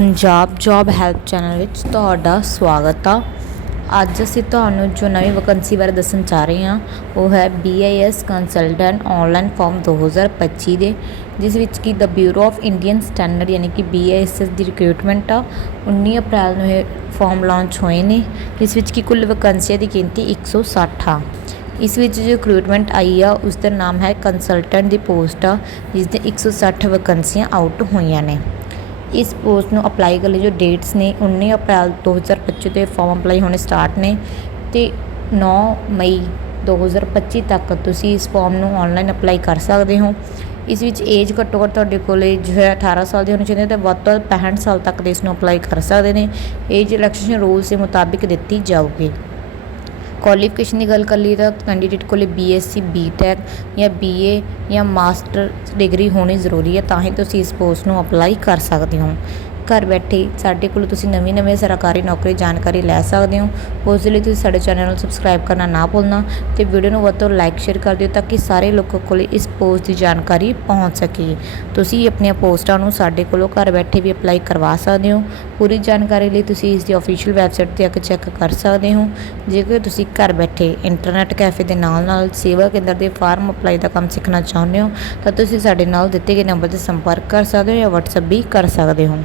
Punjab job help channel ਵਿੱਚ ਤੁਹਾਡਾ ਸਵਾਗਤ ਆ। ਅੱਜ ਅਸੀਂ ਤੁਹਾਨੂੰ ਜੋ ਨਵੀਂ ਵੈਕੰਸੀ ਬਾਰੇ ਦੱਸਣ ਜਾ ਰਹੇ ਹਾਂ, ਉਹ ਹੈ BIS ਕੰਸਲਟੈਂਟ ਆਨਲਾਈਨ ਫਾਰਮ 2025 ਦੇ ਜਿਸ ਵਿੱਚ ਕਿ ਦਾ ਬਿਊਰੋ ਆਫ ਇੰਡੀਅਨ ਸਟੈਂਡਰਡ ਯਾਨੀ ਕਿ BIS ਦੀ ਰਿਕਰੂਟਮੈਂਟ ਆ 19 ਅਪ੍ਰੈਲ ਨੂੰ ਇਹ ਫਾਰਮ ਲਾਂਚ ਹੋਏ ਨੇ, ਇਸ ਵਿੱਚ ਕਿ ਕੁੱਲ ਵੈਕੰਸੀਆਂ ਦੀ ਗਿਣਤੀ 160 ਆ। ਇਸ ਵਿੱਚ ਜੋ ਰਿਕਰੂਟਮੈਂਟ ਆਈ ਆ ਉਸ ਦਾ ਨਾਮ ਹੈ ਕੰਸਲਟੈਂਟ ਦੀ ਪੋਸਟ ਆ ਜਿਸ ਦੇ 160 ਵੈਕੰਸੀਆਂ ਆਊਟ ਹੋਈਆਂ ਨੇ। ਇਸ ਪੋਸਟ ਨੂੰ ਅਪਲਾਈ ਕਰਨ ਲਈ ਜੋ ਡੇਟਸ ਨੇ 19 ਅਪ੍ਰੈਲ 2025 ਤੇ ਫਾਰਮ ਅਪਲਾਈ ਹੋਣੇ ਸਟਾਰਟ ਨੇ ਤੇ 9 ਮਈ 2025 ਤੱਕ ਤੁਸੀਂ ਇਸ ਫਾਰਮ ਨੂੰ ਆਨਲਾਈਨ ਅਪਲਾਈ ਕਰ ਸਕਦੇ ਹੋ। ਇਸ ਵਿੱਚ ਏਜ ਘੱਟੋ ਘੱਟ ਤੁਹਾਡੇ ਕੋਲੇ ਜੋ ਹੈ 18 ਸਾਲ ਦੀ ਹੋਣੀ ਚਾਹੀਦੀ ਹੈ ਤੇ ਵੱਧ ਤੋਂ ਵੱਧ 65 ਸਾਲ ਤੱਕ ਦੇ ਇਸ ਨੂੰ ਅਪਲਾਈ ਕਰ ਸਕਦੇ ਨੇ। ਏਜ ਇਲੈਕਸ਼ਨ ਰੂਲਸ ਦੇ ਮੁਤਾਬਿਕ ਦਿੱਤੀ ਜਾਊਗੀ। ਕੁਆਲੀਫਿਕੇਸ਼ਨ ਦੀ ਗੱਲ ਕਰ ਲਈ ਤਾਂ ਕੈਂਡੀਡੇਟ ਕੋਲੇ ਬੀਐਸਸੀ ਬੀਟੈਕ ਜਾਂ ਬੀਏ ਜਾਂ ਮਾਸਟਰ ਡਿਗਰੀ ਹੋਣੀ ਜ਼ਰੂਰੀ ਹੈ, ਤਾਂ ਹੀ ਤੁਸੀਂ ਇਸ ਪੋਸਟ ਨੂੰ ਅਪਲਾਈ ਕਰ ਸਕਦੇ ਹੋ। ਘਰ ਬੈਠੇ ਸਾਡੇ ਕੋਲ ਤੁਸੀਂ ਨਵੀਂ ਨਵੀਂ ਸਰਕਾਰੀ ਨੌਕਰੀ ਜਾਣਕਾਰੀ ਲੈ ਸਕਦੇ ਹੋ। ਉਸ ਦੇ ਲਈ ਤੁਸੀਂ ਸਾਡੇ ਚੈਨਲ ਨੂੰ ਸਬਸਕ੍ਰਾਈਬ ਕਰਨਾ ਨਾ ਭੁੱਲਣਾ ਤੇ ਵੀਡੀਓ ਨੂੰ ਵੱਧ ਤੋਂ ਲਾਈਕ ਸ਼ੇਅਰ ਕਰ ਦਿਓ ਤਾਂ ਕਿ ਸਾਰੇ ਲੋਕਾਂ ਕੋਲ ਇਸ ਪੋਸਟ ਦੀ ਜਾਣਕਾਰੀ ਪਹੁੰਚ ਸਕੇ। ਤੁਸੀਂ ਆਪਣੀਆਂ ਪੋਸਟਾਂ ਨੂੰ ਸਾਡੇ ਕੋਲੋਂ ਘਰ ਬੈਠੇ ਵੀ ਅਪਲਾਈ ਕਰਵਾ ਸਕਦੇ ਹੋ। ਪੂਰੀ ਜਾਣਕਾਰੀ ਲਈ ਤੁਸੀਂ ਇਸ ਦੀ ਅਫੀਸ਼ੀਅਲ ਵੈਬਸਾਈਟ ਤੇ ਆ ਕੇ ਚੈੱਕ ਕਰ ਸਕਦੇ ਹੋ। ਜੇਕਰ ਤੁਸੀਂ ਘਰ ਬੈਠੇ ਇੰਟਰਨੈਟ ਕੈਫੇ ਦੇ ਨਾਲ ਨਾਲ ਸੇਵਾ ਕੇਂਦਰ ਦੇ ਫਾਰਮ ਅਪਲਾਈ ਦਾ ਕੰਮ ਸਿੱਖਣਾ ਚਾਹੁੰਦੇ ਹੋ ਤਾਂ ਤੁਸੀਂ ਸਾਡੇ ਨਾਲ ਦਿੱਤੇ ਗਏ ਨੰਬਰ ਤੇ ਸੰਪਰਕ ਕਰ ਸਕਦੇ ਹੋ ਜਾਂ WhatsApp ਵੀ ਕਰ ਸਕਦੇ ਹੋ।